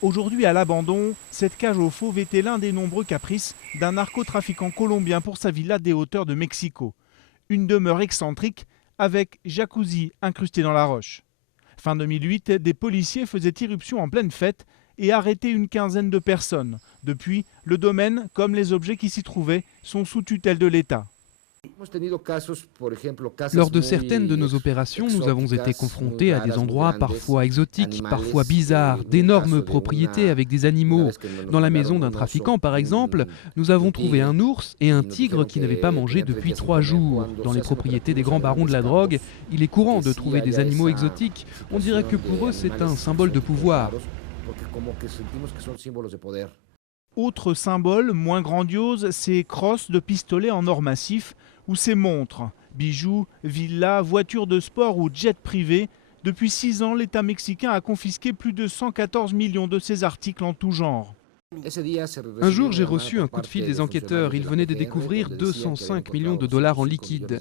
Aujourd'hui à l'abandon, cette cage aux fauves était l'un des nombreux caprices d'un narcotrafiquant colombien pour sa villa des hauteurs de Mexico. Une demeure excentrique avec jacuzzi incrusté dans la roche. Fin 2008, des policiers faisaient irruption en pleine fête et arrêtaient une quinzaine de personnes. Depuis, le domaine, comme les objets qui s'y trouvaient, sont sous tutelle de l'État. Lors de certaines de nos opérations, nous avons été confrontés à des endroits parfois exotiques, parfois bizarres, d'énormes propriétés avec des animaux. Dans la maison d'un trafiquant, par exemple, nous avons trouvé un ours et un tigre qui n'avaient pas mangé depuis 3 jours. Dans les propriétés des grands barons de la drogue, il est courant de trouver des animaux exotiques. On dirait que pour eux, c'est un symbole de pouvoir. Autre symbole, moins grandiose, ces crosses de pistolets en or massif ou ces montres, bijoux, villas, voitures de sport ou jets privés. Depuis 6 ans, l'État mexicain a confisqué plus de 114 millions de ces articles en tout genre. Un jour, j'ai reçu un coup de fil des enquêteurs. Ils venaient de découvrir 205 millions de dollars en liquide.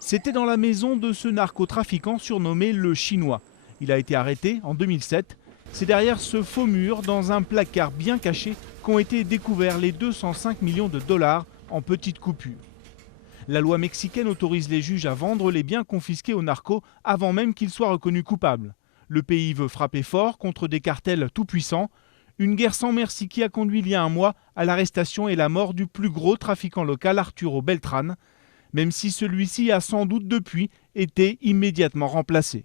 C'était dans la maison de ce narcotrafiquant surnommé le Chinois. Il a été arrêté en 2007. C'est derrière ce faux mur, dans un placard bien caché, qu'ont été découverts les 205 millions de dollars en petites coupures. La loi mexicaine autorise les juges à vendre les biens confisqués aux narcos avant même qu'ils soient reconnus coupables. Le pays veut frapper fort contre des cartels tout-puissants. Une guerre sans merci qui a conduit il y a un mois à l'arrestation et la mort du plus gros trafiquant local, Arturo Beltrán, même si celui-ci a sans doute depuis été immédiatement remplacé.